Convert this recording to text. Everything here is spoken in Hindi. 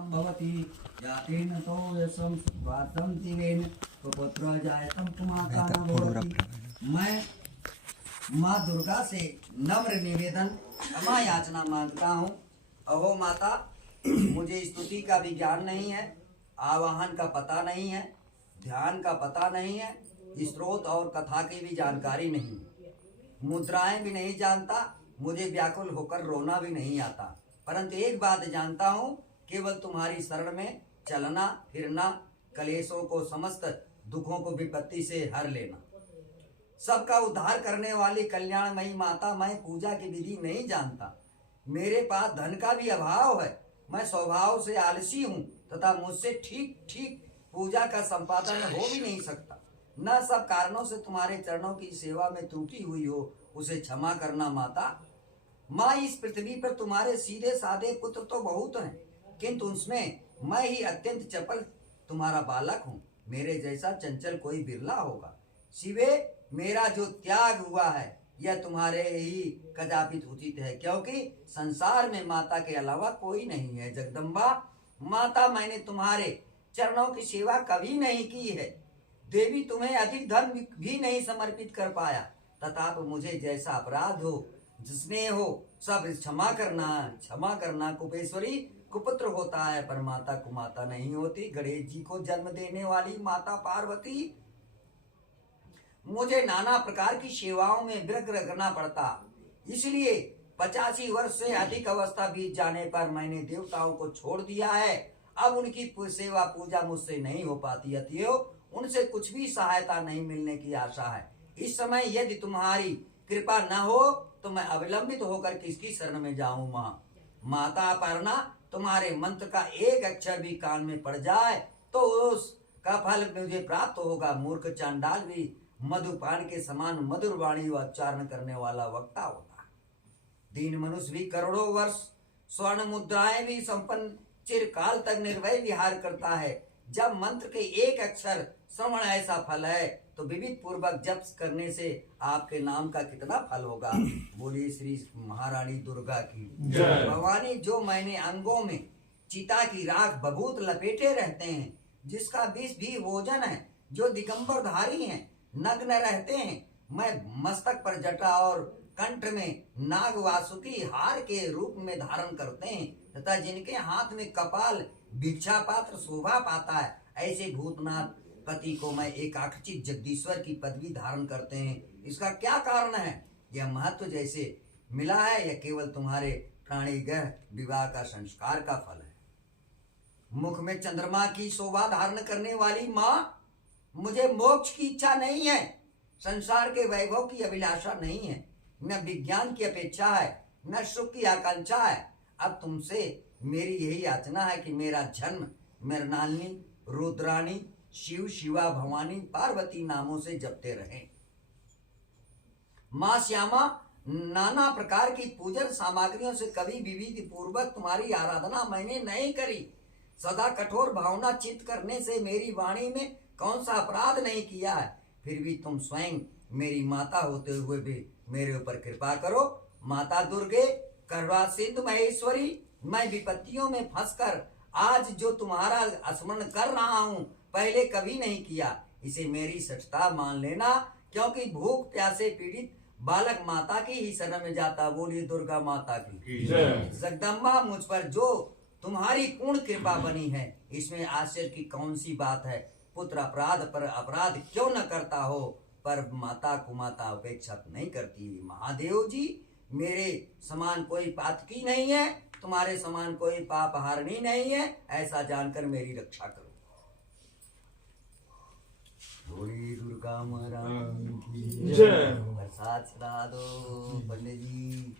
भवति जातेन तो यशं स्वार्थं जीवेन पुत्र जायतं कुमाता न भवति। मैं माँ दुर्गा से नम्र निवेदन क्षमा याचना मांगता हूँ। अहो माता, मुझे स्तुति का भी ज्ञान नहीं है, आवाहन का पता नहीं है, ध्यान का पता नहीं है, स्रोत और कथा की भी जानकारी नहीं, मुद्राएं भी नहीं जानता, मुझे व्याकुल होकर रोना भी नहीं आता। परंतु एक बात जानता हूँ, केवल तुम्हारी शरण में चलना फिरना, कलेशों को समस्त दुखों को विपत्ति से हर लेना, सबका उद्धार करने वाली कल्याणमयी माता, मैं पूजा की विधि नहीं जानता। मेरे पास धन का भी अभाव है, मैं स्वभाव से आलसी हूँ तथा मुझसे ठीक ठीक पूजा का संपादन हो भी नहीं सकता। न सब कारणों से तुम्हारे चरणों की सेवा में त्रुटि हुई हो, उसे क्षमा करना माता। माँ, इस पृथ्वी पर तुम्हारे सीधे साधे पुत्र तो बहुत हैं, किंतु उसमें मैं ही अत्यंत चपल तुम्हारा बालक हूँ। मेरे जैसा चंचल कोई बिरला होगा। शिवे, मेरा जो त्याग हुआ है यह तुम्हारे ही कदापित उचित है, क्योंकि संसार में माता के अलावा कोई नहीं है। जगदम्बा माता, मैंने तुम्हारे चरणों की सेवा कभी नहीं की है। देवी, तुम्हें अधिक धन भी नहीं समर्पित कर पाया, तथापि मुझे जैसा अपराध हो, जिसने हो, सब क्षमा करना। कुपेश्वरी कुपुत्र होता है, पर माता कुमाता नहीं होती। गणेश जी को जन्म देने वाली माता पार्वती, मुझे नाना प्रकार की सेवाओं में व्यग्र रहना पड़ता, इसलिए 85 वर्ष से अधिक अवस्था बीत जाने पर मैंने देवताओं को छोड़ दिया है। अब उनकी सेवा पूजा मुझसे नहीं हो पाती, अतएव उनसे कुछ भी सहायता नहीं मिलने की आशा है। इस समय यदि तुम्हारी कृपा न हो तो मैं अविलंबित होकर किसकी शरण में जाऊं। माता अपर्णा, तुम्हारे मंत्र का एक अक्षर भी कान में पड़ जाए तो उसका फल मुझे प्राप्त होगा। मूर्ख चांडाल भी मधुपान के समान मधुर वाणी व उच्चारण करने वाला वक्ता होता है। दीन मनुष्य भी करोड़ों वर्ष स्वर्ण मुद्राएं भी संपन्न चिरकाल तक निर्भय विहार करता है। जब मंत्र के एक अक्षर श्रवण ऐसा फल है तो विविध पूर्वक जप करने से आपके नाम का कितना फल होगा। बोलिए श्री महारानी दुर्गा की भवानी। जो मैंने अंगों में चिता की राख बभूत लपेटे रहते हैं, जिसका विष भी भोजन है, जो दिगंबर धारी हैं, नग्न रहते हैं, मैं मस्तक पर जटा और कंठ में नाग वासुकी हार के रूप में धारण करते हैं, तथा जिनके हाथ में कपाल भिक्षा पात्र शोभा पाता है, ऐसे भूतनाथ पति को मैं एकाक्षित जगदीश्वर की पदवी धारण करते हैं। इसका क्या कारण है? यह महत्व जैसे मिला है, यह केवल तुम्हारे प्राणीगह विवाह का संस्कार का फल है। मुख में चंद्रमा की शोभा धारण करने वाली माँ, मुझे मोक्ष की इच्छा नहीं है, संसार के वैभव की अभिलाषा नहीं है, न विज्ञान की अपेक्षा है, न सुख की आकांक्षा है। अब तुमसे मेरी यही याचना है कि मेरा जन्म मृणालिनी, रुद्राणी, शिव, शिवा, भवानी, पार्वती नामों से जपते रहें। माँ श्यामा, नाना प्रकार की पूजन सामग्रियों से कभी विधि पूर्वक तुम्हारी आराधना मैंने नहीं करी। सदा कठोर भावना चित्त करने से मेरी वाणी में कौन सा अपराध नहीं किया है। फिर भी तुम स्वयं मेरी माता होते हुए भी मेरे ऊपर कृपा करो। माता दुर्गे, करुणा सिंधु महेश्वरी, मैं विपत्तियों में फंसकर आज जो तुम्हारा स्मरण कर रहा हूँ, पहले कभी नहीं किया। इसे मेरी सच्चा मान लेना, क्योंकि भूख प्यासे पीड़ित बालक माता की ही शरण में जाता। बोलिए दुर्गा माता की। जगदम्बा, मुझ पर जो तुम्हारी पूर्ण कृपा बनी है, इसमें आश्चर्य की कौन सी बात है। पुत्र अपराध पर अपराध क्यों न करता हो, पर माता कुमाता उपेक्षा नहीं करती। महादेव जी, मेरे समान कोई पातकी नहीं है, तुम्हारे समान कोई पाप हारनी नहीं है, ऐसा जानकर मेरी रक्षा करो। बोली दुर्गा महारानी की जय। प्रसाद चढ़ा दो पंडित जी।